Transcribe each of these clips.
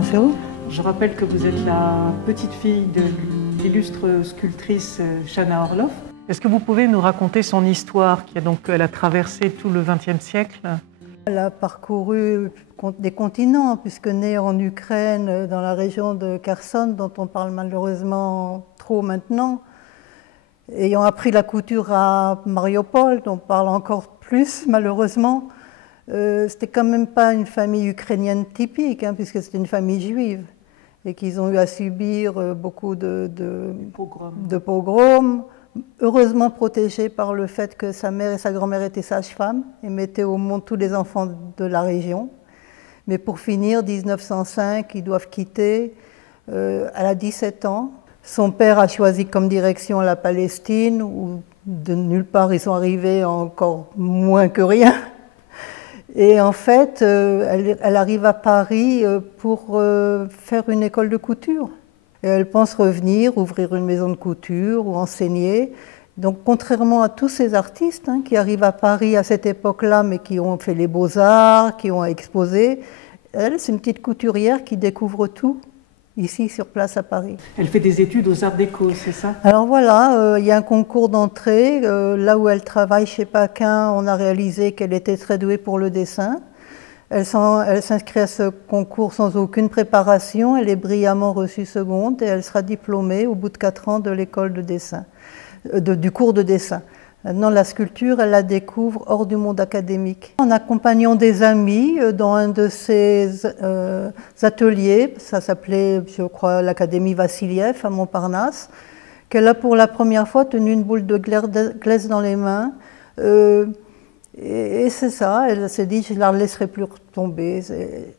Bonjour. Je rappelle que vous êtes la petite fille de l'illustre sculptrice Chana Orloff. Est-ce que vous pouvez nous raconter son histoire, elle a traversé tout le XXe siècle? Elle a parcouru des continents, puisque née en Ukraine, dans la région de Kherson, dont on parle malheureusement trop maintenant. Ayant appris la couture à Mariupol, dont on parle encore plus malheureusement, c'était quand même pas une famille ukrainienne typique, puisque c'était une famille juive, et qu'ils ont eu à subir beaucoup de pogroms, heureusement protégés par le fait que sa mère et sa grand-mère étaient sages-femmes et mettaient au monde tous les enfants de la région. Mais pour finir, 1905, ils doivent quitter. Elle a 17 ans. Son père a choisi comme direction la Palestine, où de nulle part ils sont arrivés encore moins que rien. Et en fait, elle arrive à Paris pour faire une école de couture. Et elle pense revenir, ouvrir une maison de couture ou enseigner. Donc, contrairement à tous ces artistes qui arrivent à Paris à cette époque-là, mais qui ont fait les beaux-arts, qui ont exposé, elle, c'est une petite couturière qui découvre tout, ici, sur place à Paris. Elle fait des études aux Arts Déco, c'est ça? Alors voilà, il y a un concours d'entrée. Là où elle travaille chez Paquin, on a réalisé qu'elle était très douée pour le dessin. Elle s'inscrit à ce concours sans aucune préparation. Elle est brillamment reçue seconde et elle sera diplômée au bout de 4 ans de l'école de dessin, du cours de dessin. Maintenant, la sculpture, elle la découvre hors du monde académique. En accompagnant des amis dans un de ses ateliers, ça s'appelait, je crois, l'Académie Vassiliev à Montparnasse, qu'elle a pour la première fois tenu une boule de glace dans les mains. Et c'est ça, elle s'est dit, je ne la laisserai plus retomber.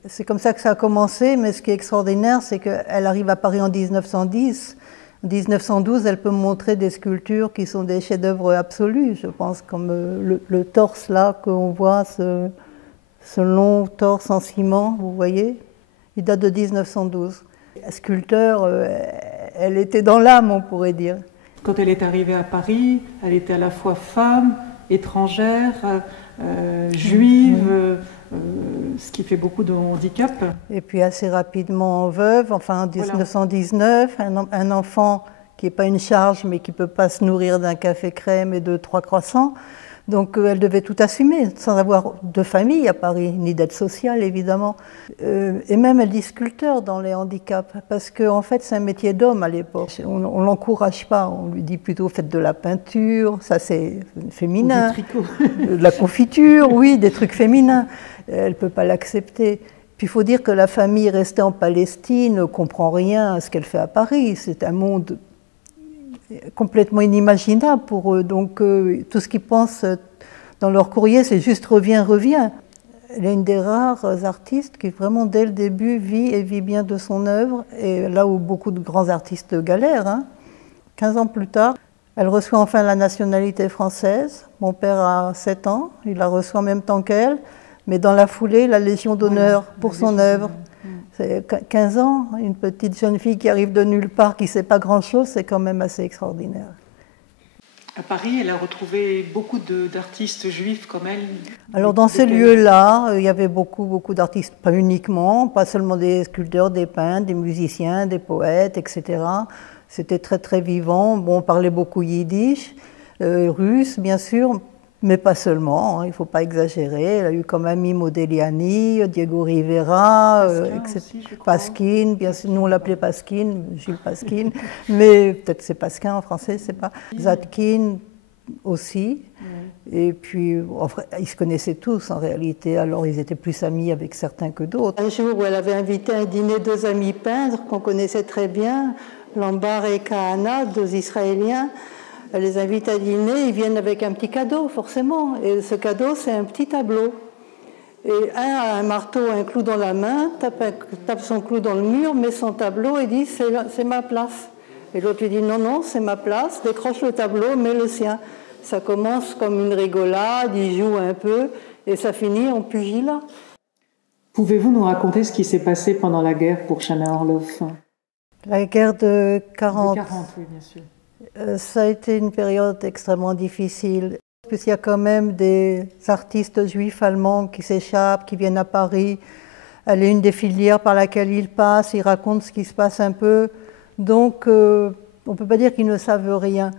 C'est comme ça que ça a commencé, mais ce qui est extraordinaire, c'est qu'elle arrive à Paris en 1910. En 1912, elle peut montrer des sculptures qui sont des chefs-d'œuvre absolus, je pense, comme le torse là qu'on voit, ce long torse en ciment, vous voyez, il date de 1912. La sculpteur, elle était dans l'âme, on pourrait dire. Quand elle est arrivée à Paris, elle était à la fois femme, étrangère, juive, ce qui fait beaucoup de handicap. Et puis assez rapidement veuve, enfin en 1919, un enfant qui n'est pas une charge mais qui ne peut pas se nourrir d'un café crème et de 3 croissants. Donc elle devait tout assumer, sans avoir de famille à Paris, ni d'aide sociale évidemment. Et même elle dit sculpteur dans les handicaps, parce qu'en fait c'est un métier d'homme à l'époque. On ne l'encourage pas, on lui dit plutôt faites de la peinture, ça c'est féminin. Ou du tricot. De la confiture, oui, des trucs féminins. Elle ne peut pas l'accepter. Puis il faut dire que la famille restée en Palestine ne comprend rien à ce qu'elle fait à Paris. C'est un monde complètement inimaginable pour eux. Donc tout ce qu'ils pensent dans leur courrier, c'est juste reviens, reviens. Elle est une des rares artistes qui vraiment dès le début vit bien de son œuvre, et là où beaucoup de grands artistes galèrent. 15 ans plus tard, elle reçoit enfin la nationalité française. Mon père a 7 ans, il la reçoit en même temps qu'elle, mais dans la foulée, la Légion d'honneur pour son œuvre. C'est 15 ans, une petite jeune fille qui arrive de nulle part, qui ne sait pas grand-chose, c'est quand même assez extraordinaire. À Paris, elle a retrouvé beaucoup d'artistes juifs comme elle. Alors dans ces lieux-là, il y avait beaucoup d'artistes, pas uniquement, pas seulement des sculpteurs, des peintres, des musiciens, des poètes, etc. C'était très très vivant. Bon, on parlait beaucoup yiddish, russe bien sûr, mais pas seulement, il ne faut pas exagérer. Elle a eu comme ami Modigliani, Diego Rivera, Pasquin, bien sûr, nous on l'appelait Pasquin, Jules Pasquin, mais peut-être c'est Pasquin en français, c'est pas. Zadkine aussi. Et puis, enfin, ils se connaissaient tous en réalité, alors ils étaient plus amis avec certains que d'autres. Un jour où elle avait invité à un dîner 2 amis peintres qu'on connaissait très bien, Lambar et Kahana, 2 Israéliens. Elle les invite à dîner, ils viennent avec un petit cadeau, forcément. Et ce cadeau, c'est un petit tableau. Et un a un marteau, un clou dans la main, tape son clou dans le mur, met son tableau et dit « c'est ma place ». Et l'autre lui dit « non, non, c'est ma place », décroche le tableau, met le sien. Ça commence comme une rigolade, ils jouent un peu, et ça finit en pugilat. Pouvez-vous nous raconter ce qui s'est passé pendant la guerre pour Chana Orloff? La guerre de 40. De 40, oui, bien sûr. Ça a été une période extrêmement difficile. Parce qu'il y a quand même des artistes juifs allemands qui s'échappent, qui viennent à Paris. Elle est une des filières par laquelle ils passent, ils racontent ce qui se passe un peu. Donc, on ne peut pas dire qu'ils ne savent rien.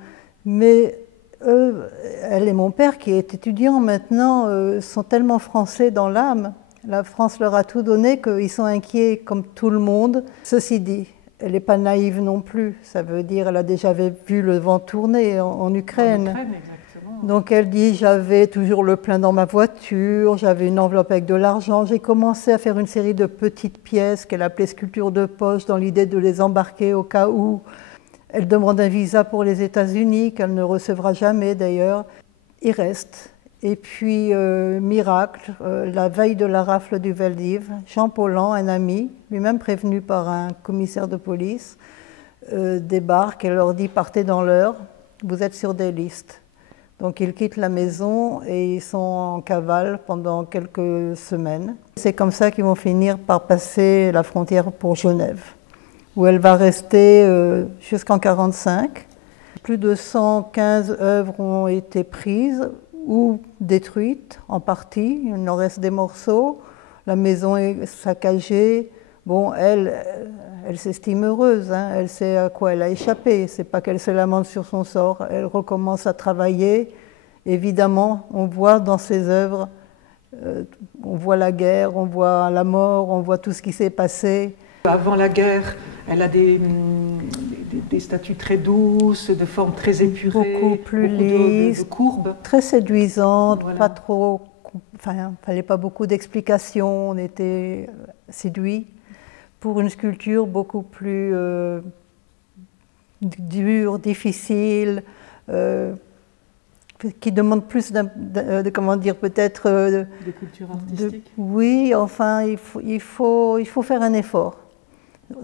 Mais eux, elle et mon père, qui est étudiant maintenant, sont tellement français dans l'âme. La France leur a tout donné qu'ils sont inquiets comme tout le monde. Ceci dit, elle n'est pas naïve non plus. Ça veut dire qu'elle a déjà vu le vent tourner en Ukraine. En Ukraine, exactement. Donc elle dit, j'avais toujours le plein dans ma voiture, j'avais une enveloppe avec de l'argent. J'ai commencé à faire une série de petites pièces qu'elle appelait sculptures de poche dans l'idée de les embarquer au cas où. Elle demande un visa pour les États-Unis, qu'elle ne recevra jamais d'ailleurs. Il reste. Et puis, miracle, la veille de la rafle du Veldiv, Jean Paulhan, un ami, lui-même prévenu par un commissaire de police, débarque et leur dit « Partez dans l'heure, vous êtes sur des listes ». Donc ils quittent la maison et ils sont en cavale pendant quelques semaines. C'est comme ça qu'ils vont finir par passer la frontière pour Genève, où elle va rester jusqu'en 1945. Plus de 115 œuvres ont été prises ou détruites en partie, il en reste des morceaux, la maison est saccagée. Bon, elle s'estime heureuse, hein. Elle sait à quoi elle a échappé, c'est pas qu'elle se lamente sur son sort, elle recommence à travailler. Évidemment, on voit dans ses œuvres, on voit la guerre, on voit la mort, on voit tout ce qui s'est passé. Avant la guerre, elle a des statues très douces, de formes très épurées, beaucoup plus lisses, de courbes. Très séduisantes, Voilà. pas trop, enfin, fallait pas beaucoup d'explications, on était séduits. Pour une sculpture beaucoup plus dure, difficile, qui demande plus de comment dire, peut-être De culture artistique. oui, enfin, il faut faire un effort.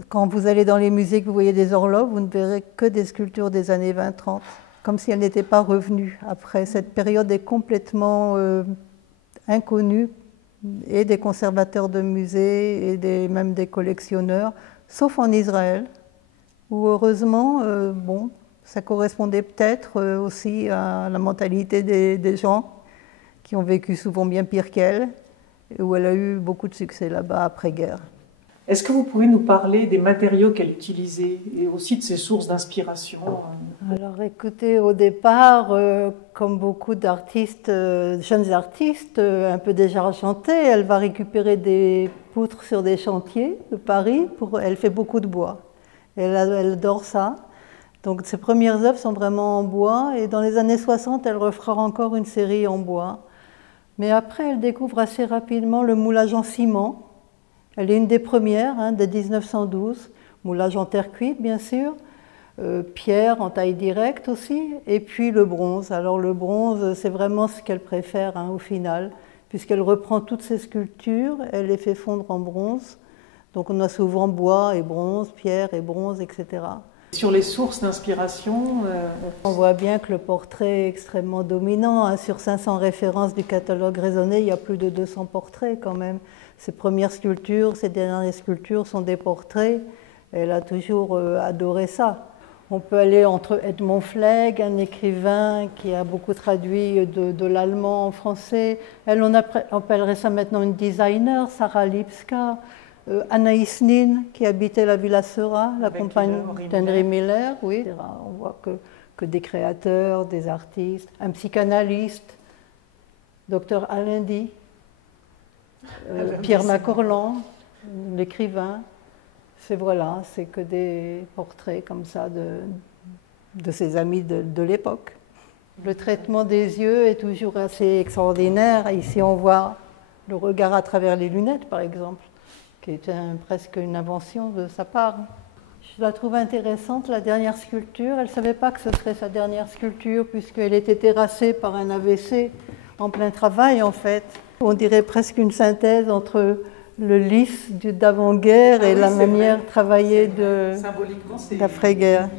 Quand vous allez dans les musées, que vous voyez des horloges, vous ne verrez que des sculptures des années 20-30, comme si elles n'étaient pas revenues après. Cette période est complètement inconnue, et des conservateurs de musées, et même des collectionneurs, sauf en Israël, où heureusement, bon, ça correspondait peut-être aussi à la mentalité des gens qui ont vécu souvent bien pire qu'elle, et où elle a eu beaucoup de succès là-bas après-guerre. Est-ce que vous pouvez nous parler des matériaux qu'elle utilisait et aussi de ses sources d'inspiration? Alors écoutez, au départ, comme beaucoup d'artistes, jeunes artistes, un peu désargentés, elle va récupérer des poutres sur des chantiers de Paris. Elle fait beaucoup de bois. Elle adore ça. Donc ses premières œuvres sont vraiment en bois et dans les années 60, elle refera encore une série en bois. Mais après, elle découvre assez rapidement le moulage en ciment. Elle est une des premières, hein, de 1912, moulage en terre cuite bien sûr, pierre en taille directe aussi, et puis le bronze. Alors le bronze, c'est vraiment ce qu'elle préfère hein, au final, puisqu'elle reprend toutes ses sculptures, elle les fait fondre en bronze. Donc on a souvent bois et bronze, pierre et bronze, etc. Sur les sources d'inspiration, on voit bien que le portrait est extrêmement dominant. Hein. Sur 500 références du catalogue raisonné, il y a plus de 200 portraits quand même. Ses premières sculptures, ses dernières sculptures sont des portraits. Elle a toujours adoré ça. On peut aller entre Edmond Flegg, un écrivain qui a beaucoup traduit de l'allemand en français. Elle, on appellerait ça maintenant une designer, Sarah Lipska. Anaïs Nin, qui habitait la Villa Seurat, la compagne d'Henry Miller. Oui. On voit que des créateurs, des artistes, un psychanalyste, Dr Alain Di, Pierre Macorlan, l'écrivain. C'est que des portraits comme ça de ses amis de l'époque. Le traitement des yeux est toujours assez extraordinaire. Ici, on voit le regard à travers les lunettes, par exemple, qui est presque une invention de sa part. Je la trouve intéressante, la dernière sculpture. Elle ne savait pas que ce serait sa dernière sculpture, puisqu'elle était terrassée par un AVC en plein travail, en fait. On dirait presque une synthèse entre le lisse d'avant-guerre et la manière travaillée d'après-guerre.